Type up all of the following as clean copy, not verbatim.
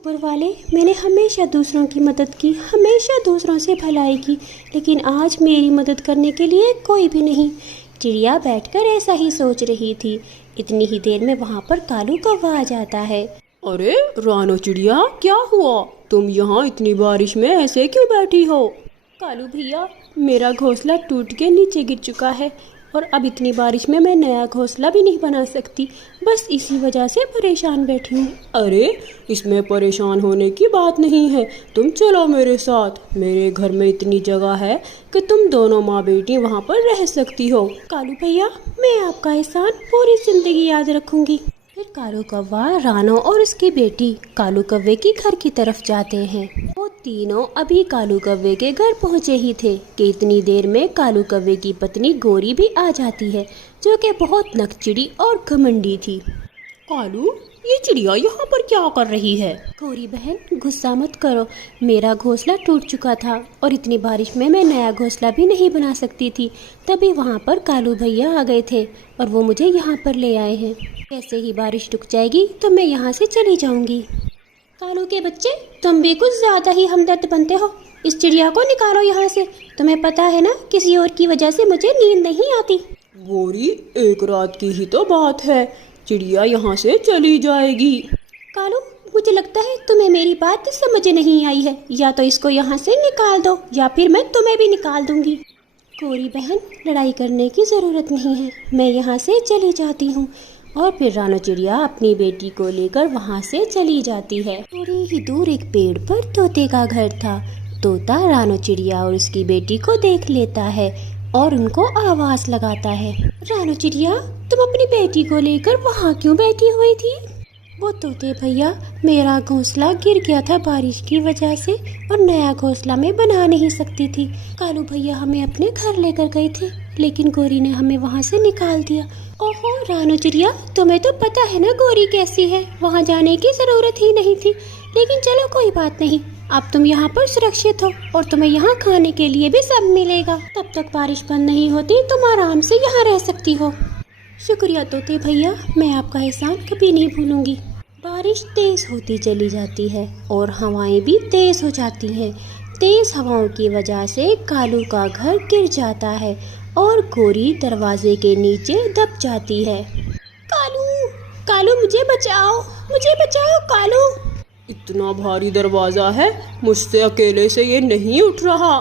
ऊपर वाले, मैंने हमेशा दूसरों की मदद की, हमेशा दूसरों से भलाई की, लेकिन आज मेरी मदद करने के लिए कोई भी नहीं। चिड़िया बैठकर ऐसा ही सोच रही थी। इतनी ही देर में वहाँ पर कालू कौवा आ जाता है। अरे रानो चिड़िया, क्या हुआ? तुम यहाँ इतनी बारिश में ऐसे क्यों बैठी हो? कालू भैया, मेरा घोंसला टूट के नीचे गिर चुका है और अब इतनी बारिश में मैं नया घोंसला भी नहीं बना सकती। बस इसी वजह से परेशान बैठी हूँ। अरे इसमें परेशान होने की बात नहीं है, तुम चलो मेरे साथ। मेरे घर में इतनी जगह है कि तुम दोनों माँ बेटी वहाँ पर रह सकती हो। कालू भैया, मैं आपका एहसान पूरी जिंदगी याद रखूंगी। फिर कालू कौवा, रानो और उसकी बेटी कालू कौवे की घर की तरफ जाते हैं। वो तीनों अभी कालू कौवे के घर पहुंचे ही थे कि इतनी देर में कालू कौवे की पत्नी गोरी भी आ जाती है, जो कि बहुत नकचिड़ी और घमंडी थी। कालू, ये चिड़िया यहाँ पर क्या कर रही है? गोरी बहन, गुस्सा मत करो। मेरा घोंसला टूट चुका था और इतनी बारिश में मैं नया घोंसला भी नहीं बना सकती थी। तभी वहाँ पर कालू भैया आ गए थे और वो मुझे यहाँ पर ले आए हैं। जैसे ही बारिश रुक जाएगी तो मैं यहाँ से चली जाऊँगी। कालू के बच्चे, तुम भी कुछ ज़्यादा ही हमदर्द बनते हो। इस चिड़िया को निकालो यहाँ से। तुम्हें पता है ना, किसी और की वजह से मुझे नींद नहीं आती। गोरी, एक रात की ही तो बात है, चिड़िया यहाँ से चली जाएगी। कालू, मुझे लगता है तुम्हें मेरी बात समझ नहीं आई है। या तो इसको यहाँ से निकाल दो या फिर मैं तुम्हें भी निकाल दूंगी। गोरी बहन, लड़ाई करने की ज़रूरत नहीं है, मैं यहाँ से चली जाती हूँ। और फिर रानो चिड़िया अपनी बेटी को लेकर वहाँ से चली जाती है। थोड़ी ही दूर एक पेड़ पर तोते का घर था। तोता रानो चिड़िया और उसकी बेटी को देख लेता है और उनको आवाज लगाता है। रानो चिड़िया, तुम अपनी बेटी को लेकर वहाँ क्यों बैठी हुई थी? वो तोते भैया, मेरा घोंसला गिर गया था बारिश की वजह से और नया घोंसला मैं बना नहीं सकती थी। कालू भैया हमें अपने घर लेकर गए थे, लेकिन गोरी ने हमें वहाँ से निकाल दिया। ओहो रानो चिड़िया, तुम्हें तो पता है ना गोरी कैसी है, वहाँ जाने की जरूरत ही नहीं थी। लेकिन चलो कोई बात नहीं, अब तुम यहाँ पर सुरक्षित हो और तुम्हें यहाँ खाने के लिए भी सब मिलेगा। तब तक बारिश बंद नहीं होती, तुम आराम से यहाँ रह सकती हो। शुक्रिया तोते भैया, मैं आपका एहसान कभी नहीं भूलूंगी। बारिश तेज होती चली जाती है और हवाएं भी तेज हो जाती हैं। तेज हवाओं की वजह से कालू का घर गिर जाता है और गोरी दरवाजे के नीचे दब जाती है। कालू, कालू मुझे बचाओ, मुझे बचाओ कालू। इतना भारी दरवाजा है, मुझसे अकेले से ये नहीं उठ रहा।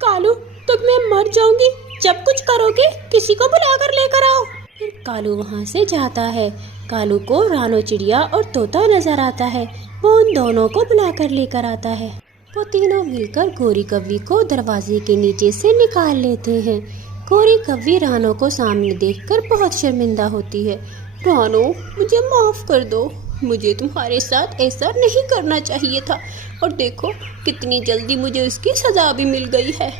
कालू, तब मैं मर जाऊंगी। जब कुछ करोगे किसी को बुलाकर लेकर आओ। फिर कालू वहाँ से जाता है। कालू को रानो चिड़िया और तोता नजर आता है। वो उन दोनों को बुलाकर लेकर आता है। वो तीनों मिलकर गोरी कौवी को दरवाजे के नीचे से निकाल लेते हैं। गोरी कौवी रानो को सामने देखकर बहुत शर्मिंदा होती है। रानो, मुझे माफ कर दो, मुझे तुम्हारे साथ ऐसा नहीं करना चाहिए था और देखो कितनी जल्दी मुझे उसकी सजा भी मिल गई है।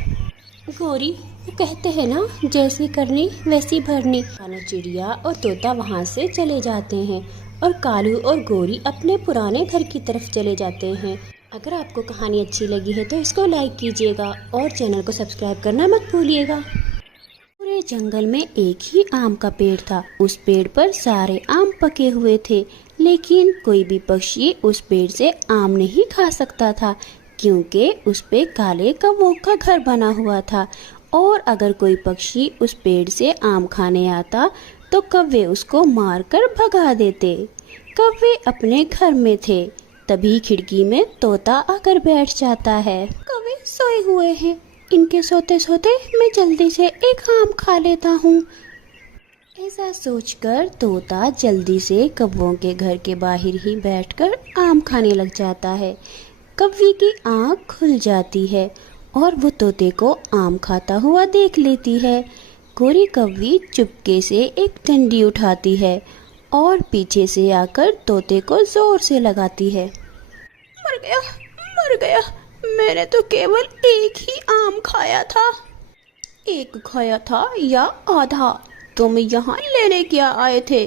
गोरी, वो कहते हैं ना, जैसी करनी वैसी भरनी। रानो चिड़िया और तोता वहाँ से चले जाते हैं और कालू और गोरी अपने पुराने घर की तरफ चले जाते हैं। अगर आपको कहानी अच्छी लगी है तो इसको लाइक कीजिएगा और चैनल को सब्सक्राइब करना मत भूलिएगा। पूरे जंगल में एक ही आम का पेड़ था। उस पेड़ पर सारे आम पके हुए थे, लेकिन कोई भी पक्षी उस पेड़ से आम नहीं खा सकता था, क्योंकि उस पे काले कौवों का घर बना हुआ था। और अगर कोई पक्षी उस पेड़ से आम खाने आता तो कौवे उसको मारकर भगा देते। कौवे अपने घर में थे, तभी खिड़की में तोता आकर बैठ जाता है। कौवे सोए हुए हैं, इनके सोते सोते मैं जल्दी से एक आम खा लेता हूँ। ऐसा सोचकर तोता जल्दी से कौवों के घर के बाहर ही बैठकर आम खाने लग जाता है। कौवे की आँख खुल जाती है और वो तोते को आम खाता हुआ देख लेती है। गोरी कौवी चुपके से एक डंडी उठाती है और पीछे से आकर तोते को जोर से लगाती है। मर गया, मर गया, मैंने तो केवल एक ही आम खाया था। एक खाया था या आधा? तुम यहाँ लेने क्या आए थे?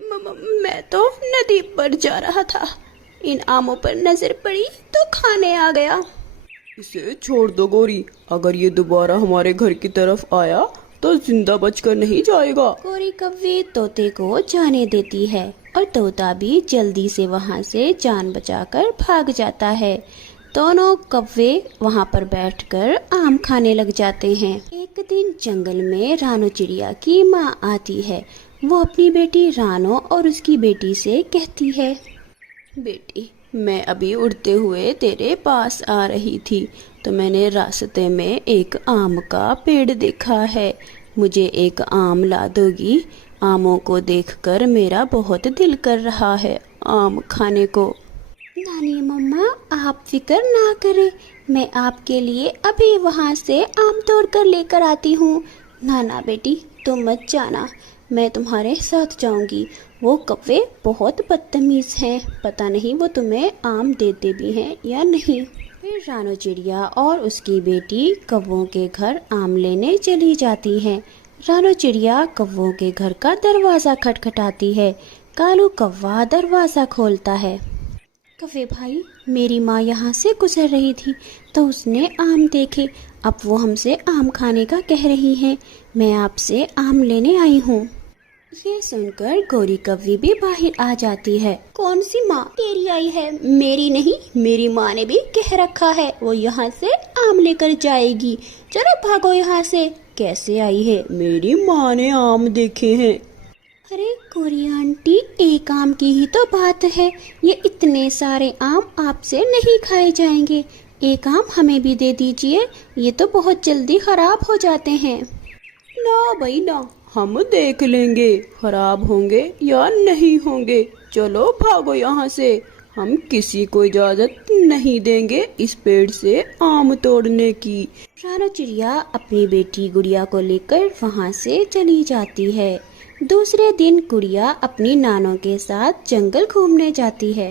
मैं तो नदी पर जा रहा था, इन आमों पर नजर पड़ी तो खाने आ गया। इसे छोड़ दो गोरी, अगर ये दोबारा हमारे घर की तरफ आया तो जिंदा बचकर नहीं जाएगा। गोरी कव्वे तोते को जाने देती है और तोता भी जल्दी से वहाँ से जान बचाकर भाग जाता है। दोनों कव्वे वहाँ पर बैठकर आम खाने लग जाते हैं। एक दिन जंगल में रानो चिड़िया की माँ आती है। वो अपनी बेटी रानो और उसकी बेटी से कहती है, बेटी, मैं अभी उड़ते हुए तेरे पास आ रही थी तो मैंने रास्ते में एक आम का पेड़ देखा है। मुझे एक आम ला दोगी? आमों को देखकर मेरा बहुत दिल कर रहा है आम खाने को। नानी मम्मा, आप फिक्र ना करें, मैं आपके लिए अभी वहाँ से आम तोड़ कर लेकर आती हूँ। ना बेटी, तुम मत जाना, मैं तुम्हारे साथ जाऊंगी। वो कौवे बहुत बदतमीज हैं, पता नहीं वो तुम्हें आम देते भी हैं या नहीं। फिर रानो चिड़िया और उसकी बेटी कौवों के घर आम लेने चली जाती हैं। रानो चिड़िया कौवों के घर का दरवाज़ा खटखटाती है। कालू कौवा दरवाज़ा खोलता है। कौवे भाई, मेरी माँ यहाँ से गुजर रही थी तो उसने आम देखे, अब वो हमसे आम खाने का कह रही हैं। मैं आपसे आम लेने आई हूँ। ये सुनकर गोरी कव्वी भी बाहर आ जाती है। कौन सी माँ तेरी आई है? मेरी नहीं, मेरी माँ ने भी कह रखा है वो यहाँ से आम लेकर जाएगी। चलो भागो यहाँ से। कैसे आई है? मेरी माँ ने आम देखे हैं। अरे गोरी आंटी, एक आम की ही तो बात है, ये इतने सारे आम आपसे नहीं खाए जाएंगे। एक आम हमें भी दे दीजिए, ये तो बहुत जल्दी खराब हो जाते हैं। ना भाई ना, हम देख लेंगे खराब होंगे या नहीं होंगे। चलो भागो यहाँ से, हम किसी को इजाजत नहीं देंगे इस पेड़ से आम तोड़ने की। रानो चिड़िया अपनी बेटी गुड़िया को लेकर वहाँ से चली जाती है। दूसरे दिन गुड़िया अपनी नानो के साथ जंगल घूमने जाती है।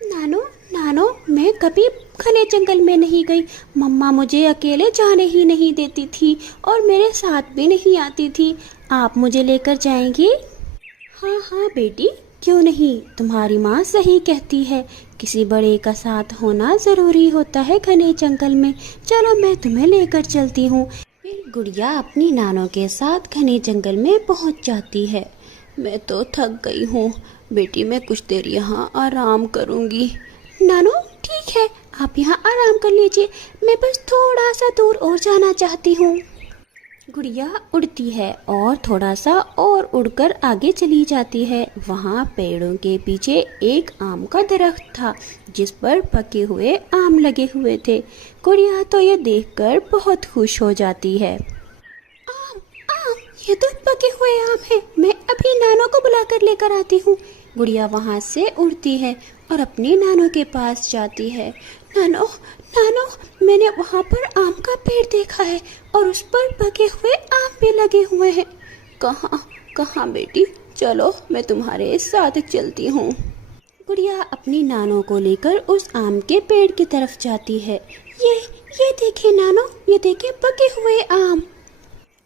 नानो नानो, मैं कभी घने जंगल में नहीं गई। मम्मा मुझे अकेले जाने ही नहीं देती थी और मेरे साथ भी नहीं आती थी। आप मुझे लेकर जाएंगी? हाँ हाँ बेटी, क्यों नहीं, तुम्हारी माँ सही कहती है, किसी बड़े का साथ होना जरूरी होता है घने जंगल में। चलो मैं तुम्हें लेकर चलती हूँ। फिर गुड़िया अपनी नानो के साथ घने जंगल में पहुँच जाती है। मैं तो थक गई हूँ बेटी, मैं कुछ देर यहाँ आराम करूँगी। नानो ठीक है, आप यहाँ आराम कर लीजिए, मैं बस थोड़ा सा दूर और जाना चाहती हूँ। गुड़िया उड़ती है और थोड़ा सा और उड़कर आगे चली जाती है। वहाँ पेड़ों के पीछे एक आम का दरख्त था जिस पर पके हुए आम लगे हुए थे। गुड़िया तो ये देखकर बहुत खुश हो जाती है। आम आम, ये तो पके हुए आम है, मैं अभी नानो को बुलाकर लेकर आती हूँ। गुड़िया वहाँ से उड़ती है और अपनी नानो के पास जाती है। नानो नानो, मैंने वहाँ पर आम का पेड़ देखा है और उस पर पके हुए आम भी लगे हुए हैं। कहाँ कहाँ बेटी? चलो मैं तुम्हारे साथ चलती हूँ। गुड़िया अपनी नानो को लेकर उस आम के पेड़ की तरफ जाती है। ये देखिए नानो, ये देखिए पके हुए आम।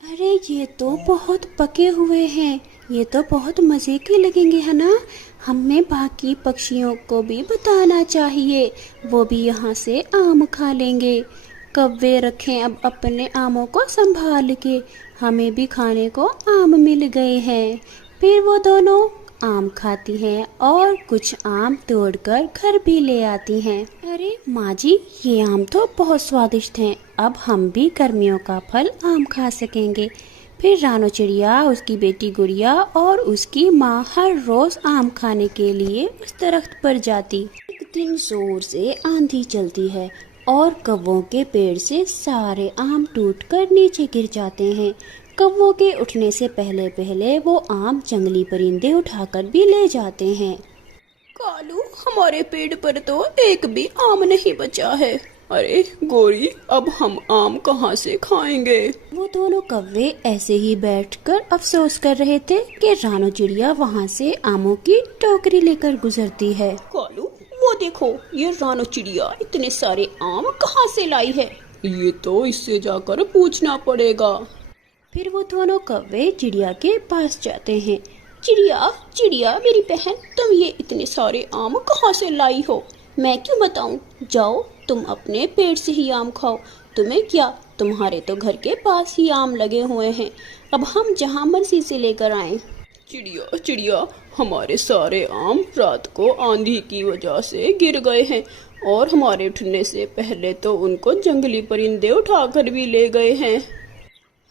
अरे ये तो बहुत पके हुए हैं, ये तो बहुत मज़े के लगेंगे है ना। हमें बाकी पक्षियों को भी बताना चाहिए, वो भी यहाँ से आम खा लेंगे। कौवे रखें अब अपने आमों को संभाल के, हमें भी खाने को आम मिल गए हैं। फिर वो दोनों आम खाती हैं और कुछ आम तोड़कर घर भी ले आती हैं। अरे माँ जी, ये आम तो बहुत स्वादिष्ट हैं, अब हम भी गर्मियों का फल आम खा सकेंगे। फिर रानो चिड़िया, उसकी बेटी गुड़िया और उसकी माँ हर रोज आम खाने के लिए उस दरख्त पर जाती। एक दिन जोर से आंधी चलती है और कौवों के पेड़ से सारे आम टूटकर नीचे गिर जाते हैं। कौवों के उठने से पहले पहले वो आम जंगली परिंदे उठाकर भी ले जाते हैं। कालू, हमारे पेड़ पर तो एक भी आम नहीं बचा है। अरे गोरी, अब हम आम कहाँ से खाएंगे? वो दोनों कौवे ऐसे ही बैठकर अफसोस कर रहे थे कि रानो चिड़िया वहाँ से आमों की टोकरी लेकर गुजरती है। कालू, वो देखो, ये रानो चिड़िया इतने सारे आम कहाँ से लाई है? ये तो इससे जाकर पूछना पड़ेगा। फिर वो दोनों कौवे चिड़िया के पास जाते हैं। चिड़िया चिड़िया, मेरी बहन, तुम ये इतने सारे आम कहाँ से लाई हो? मैं क्यों बताऊं? जाओ तुम अपने पेड़ से ही आम खाओ। तुम्हें क्या, तुम्हारे तो घर के पास ही आम लगे हुए हैं, अब हम जहाँ मर्जी से लेकर आएं। चिड़िया चिड़िया, हमारे सारे आम रात को आंधी की वजह से गिर गए हैं और हमारे उठने से पहले तो उनको जंगली परिंदे उठाकर भी ले गए हैं।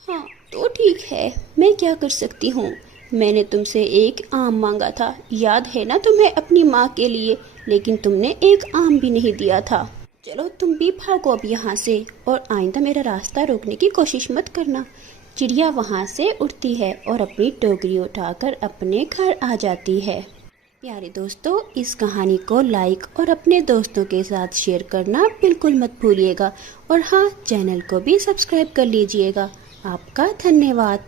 हाँ तो ठीक है, मैं क्या कर सकती हूँ। मैंने तुमसे एक आम मांगा था, याद है ना तुम्हें, अपनी माँ के लिए, लेकिन तुमने एक आम भी नहीं दिया था। चलो तुम भी भागो अब यहाँ से, और आइंदा मेरा रास्ता रोकने की कोशिश मत करना। चिड़िया वहाँ से उड़ती है और अपनी टोकरी उठाकर अपने घर आ जाती है। प्यारे दोस्तों, इस कहानी को लाइक और अपने दोस्तों के साथ शेयर करना बिल्कुल मत भूलिएगा, और हाँ, चैनल को भी सब्सक्राइब कर लीजिएगा। आपका धन्यवाद।